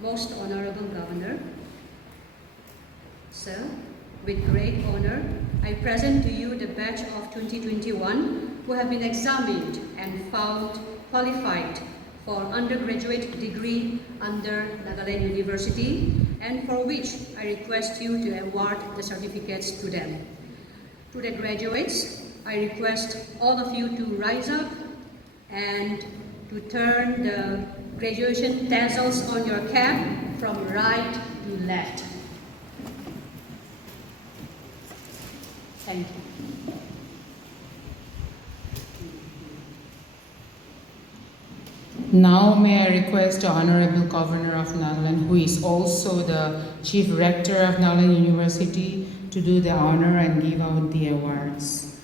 Most Honorable Governor, Sir, with great honor, I present to you the batch of 2021 who have been examined and found qualified for undergraduate degree under Nagaland University, and for which I request you to award the certificates to them. To the graduates, I request all of you to rise up and to turn the graduation tassels on your cap from right to left. Thank you. Now may I request the Honorable Governor of Nagaland, who is also the Chief Rector of Nagaland University, to do the honor and give out the awards.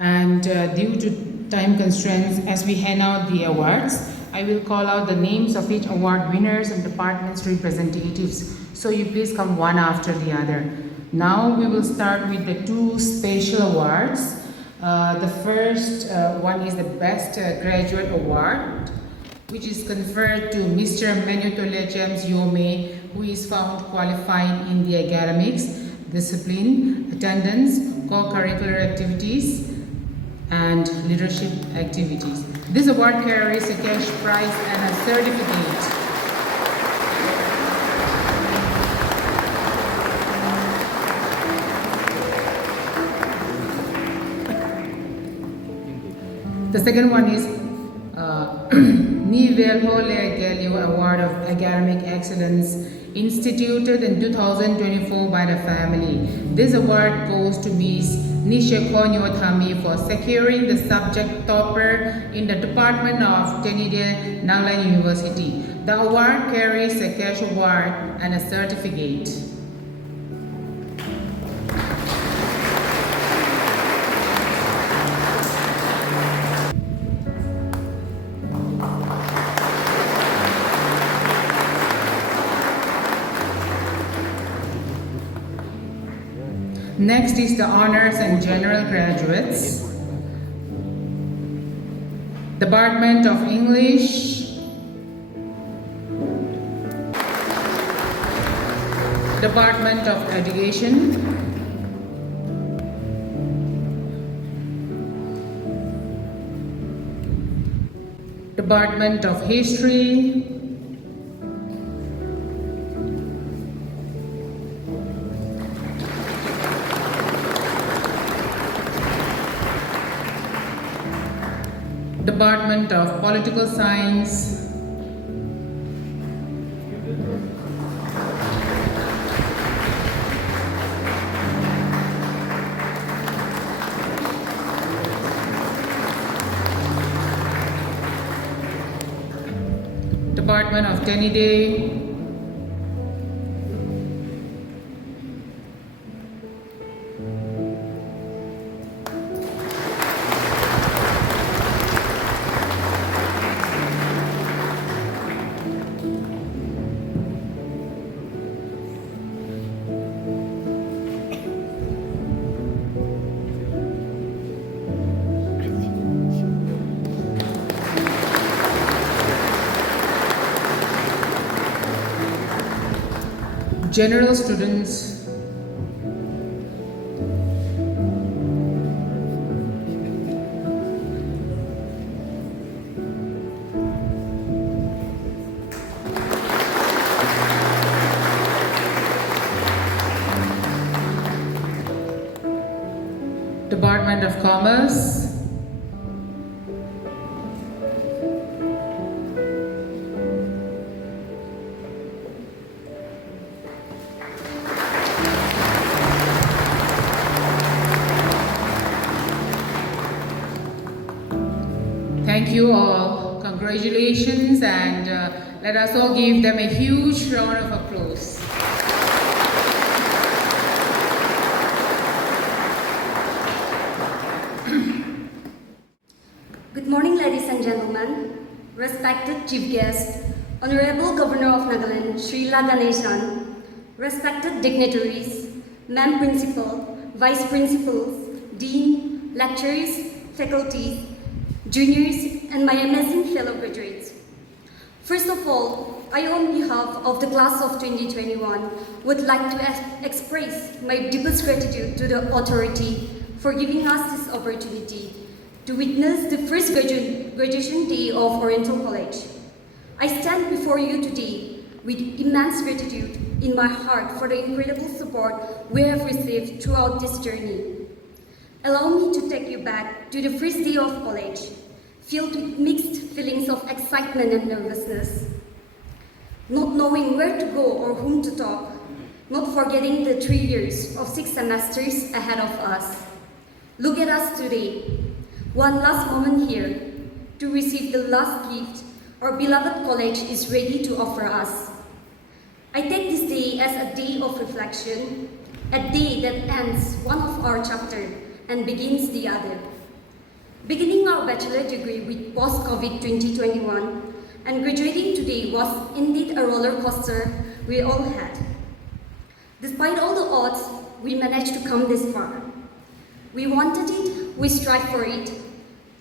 And due to time constraints, as we hand out the awards, I will call out the names of each award winners and department's representatives. So you please come one after the other. Now we will start with the two special awards. The first one is the Best Graduate Award, which is conferred to Mr. Menutole James Yome, who is found qualified in the academics, discipline, attendance, co-curricular activities, and leadership activities. This award carries a cash prize and a certificate. The second one is Nivelhole Galio Award of Academic Excellence, instituted in 2024 by the family. This award goes to Ms. Nisha Konyo Thami for securing the subject topper in the Department of Tenide, Nagaland University. The award carries a cash award and a certificate. Next is the honors and general graduates. Department of English, Department of Education, Department of History, Department of Political Science, Department of Tenide, general students, Department of Commerce, Thank you all. Congratulations, and let us all give them a huge round of applause. Good morning, ladies and gentlemen, respected chief guest, Honorable Governor of Nagaland, Srila Ganesan, respected dignitaries, Ma'am Principal, Vice Principals, Dean, lecturers, faculties, juniors, and my amazing fellow graduates. First of all, I, on behalf of the class of 2021, would like to express my deepest gratitude to the authority for giving us this opportunity to witness the first graduation day of Oriental College. I stand before you today with immense gratitude in my heart for the incredible support we have received throughout this journey. Allow me to take you back to the first day of college, filled with mixed feelings of excitement and nervousness. Not knowing where to go or whom to talk, not forgetting the 3 years of 6 semesters ahead of us. Look at us today, one last moment here to receive the last gift our beloved college is ready to offer us. I take this day as a day of reflection, a day that ends one of our chapters and begins the other. Beginning our bachelor degree with post-COVID 2021 and graduating today was indeed a roller coaster we all had. Despite all the odds, we managed to come this far. We wanted it, we strived for it,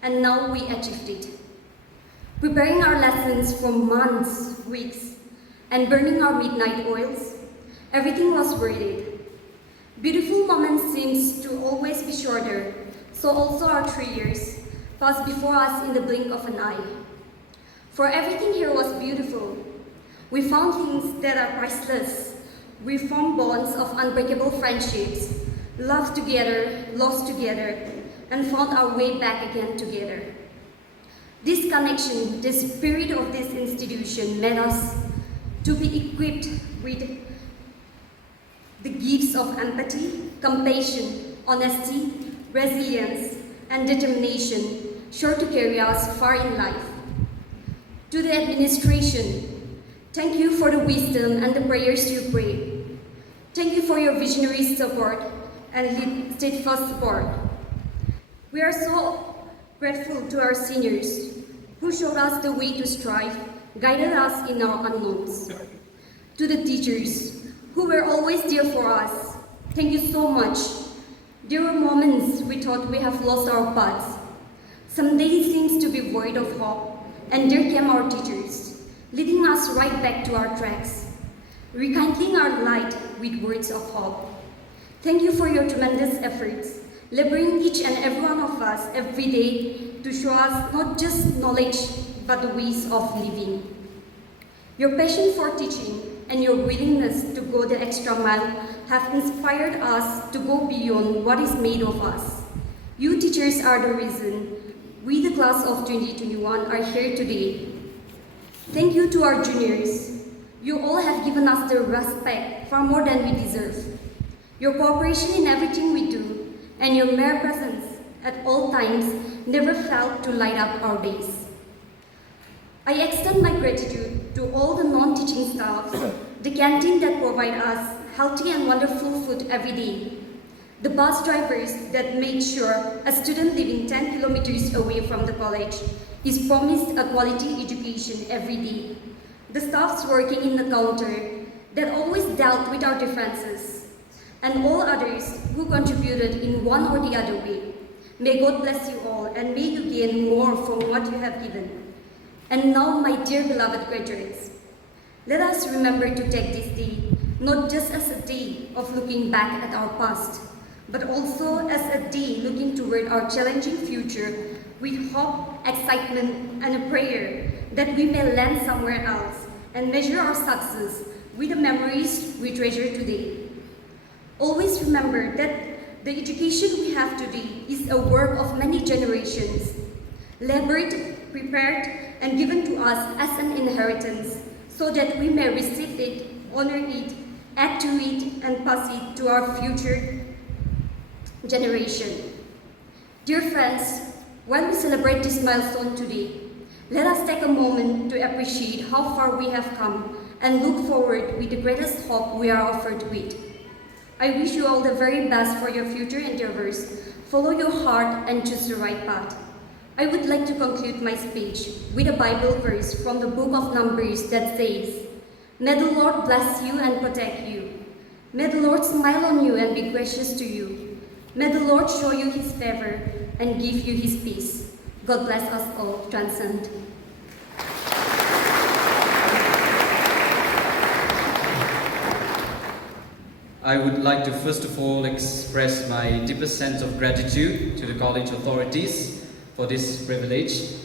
and now we achieved it. Preparing our lessons for months, weeks, and burning our midnight oils, everything was worth it. Beautiful moments seems to always be shorter, so also our 3 years passed before us in the blink of an eye. For everything here was beautiful. We found things that are priceless. We formed bonds of unbreakable friendships, loved together, lost together, and found our way back again together. This connection, the spirit of this institution made us to be equipped with the gifts of empathy, compassion, honesty, resilience, and determination, sure to carry us far in life. To the administration, thank you for the wisdom and the prayers you pray. Thank you for your visionary support and steadfast support. We are so grateful to our seniors who showed us the way to strive, guided us in our unknowns. To the teachers who were always there for us, thank you so much. There were moments we thought we have lost our paths. Some days seemed to be void of hope, and there came our teachers, leading us right back to our tracks, rekindling our light with words of hope. Thank you for your tremendous efforts, laboring each and every one of us every day to show us not just knowledge, but the ways of living. Your passion for teaching and your willingness to go the extra mile have inspired us to go beyond what is made of us. You teachers are the reason we, the class of 2021, are here today. Thank you to our juniors. You all have given us the respect far more than we deserve. Your cooperation in everything we do and your mere presence at all times never failed to light up our days. I extend my gratitude to all the non-teaching staff, the canteen that provide us healthy and wonderful food every day, the bus drivers that made sure a student living 10 kilometers away from the college is promised a quality education every day, the staffs working in the counter that always dealt with our differences, and all others who contributed in one or the other way. May God bless you all and may you gain more from what you have given. And now, my dear beloved graduates, let us remember to take this day not just as a day of looking back at our past, but also as a day looking toward our challenging future with hope, excitement, and a prayer that we may land somewhere else and measure our success with the memories we treasure today. Always remember that the education we have today is a work of many generations, labored, prepared, and given to us as an inheritance so that we may receive it, honor it, add to it, and pass it to our future generation. Dear friends, when we celebrate this milestone today, let us take a moment to appreciate how far we have come and look forward with the greatest hope we are offered with. I wish you all the very best for your future endeavors. Follow your heart and choose the right path. I would like to conclude my speech with a Bible verse from the book of Numbers that says, "May the Lord bless you and protect you. May the Lord smile on you and be gracious to you. May the Lord show you his favor and give you his peace." God bless us all. Transcend. I would like to first of all express my deepest sense of gratitude to the college authorities for this privilege.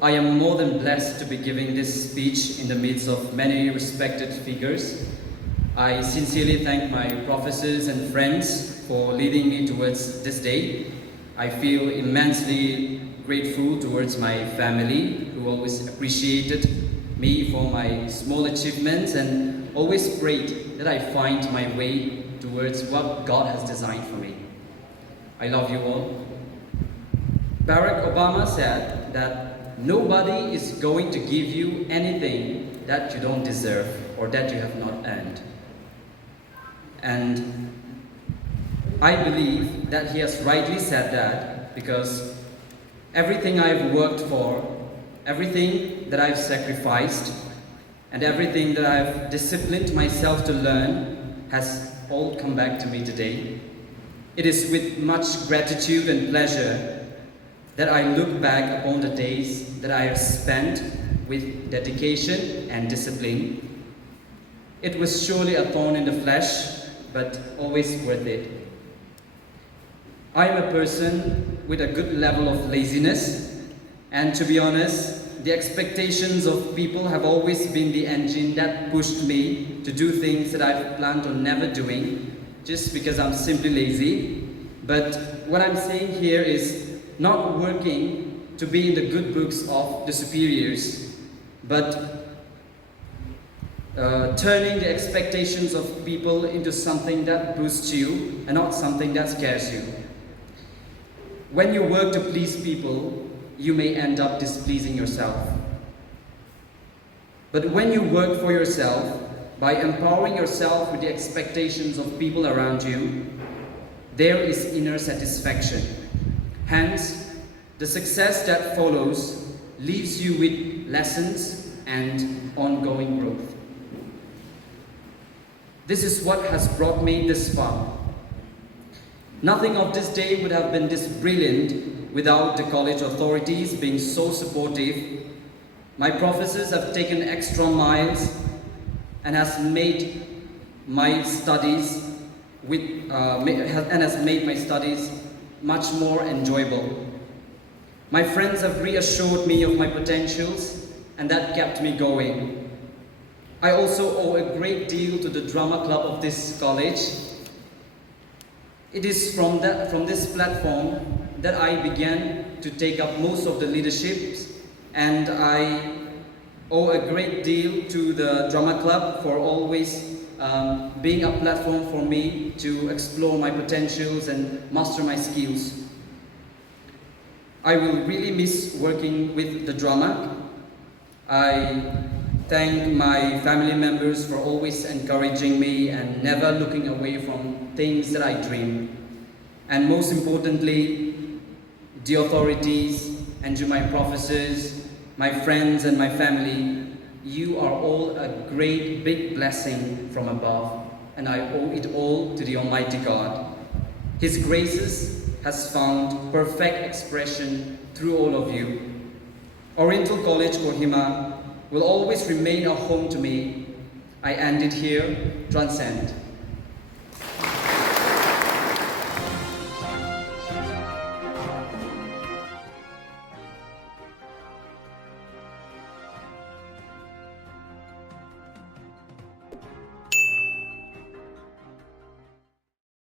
I am more than blessed to be giving this speech in the midst of many respected figures. I sincerely thank my professors and friends for leading me towards this day. I feel immensely grateful towards my family, who always appreciated me for my small achievements and always prayed that I find my way towards what God has designed for me. I love you all. Barack Obama said that nobody is going to give you anything that you don't deserve or that you have not earned. And I believe that he has rightly said that, because everything I've worked for, everything that I've sacrificed, and everything that I've disciplined myself to learn has all come back to me today. It is with much gratitude and pleasure that I look back upon the days that I have spent with dedication and discipline. It was surely a thorn in the flesh, but always worth it. I am a person with a good level of laziness, and to be honest, the expectations of people have always been the engine that pushed me to do things that I've planned on never doing, just because I'm simply lazy. But what I'm saying here is not working to be in the good books of the superiors, but turning the expectations of people into something that boosts you and not something that scares you. When you work to please people, you may end up displeasing yourself. But when you work for yourself, by empowering yourself with the expectations of people around you, there is inner satisfaction. Hence, the success that follows leaves you with lessons and ongoing growth. This is what has brought me this far. Nothing of this day would have been this brilliant without the college authorities being so supportive. My professors have taken extra miles and has made my studies much more enjoyable. My friends have reassured me of my potentials, and that kept me going. I also owe a great deal to the drama club of this college. It is from this platform that I began to take up most of the leaderships, and I owe a great deal to the drama club for always being a platform for me to explore my potentials and master my skills. I will really miss working with the drama. I thank my family members for always encouraging me and never looking away from things that I dream. And most importantly, the authorities and to my professors, my friends and my family, you are all a great big blessing from above, and I owe it all to the Almighty God. His graces has found perfect expression through all of you. Oriental College Kohima will always remain a home to me. I end it here, transcend.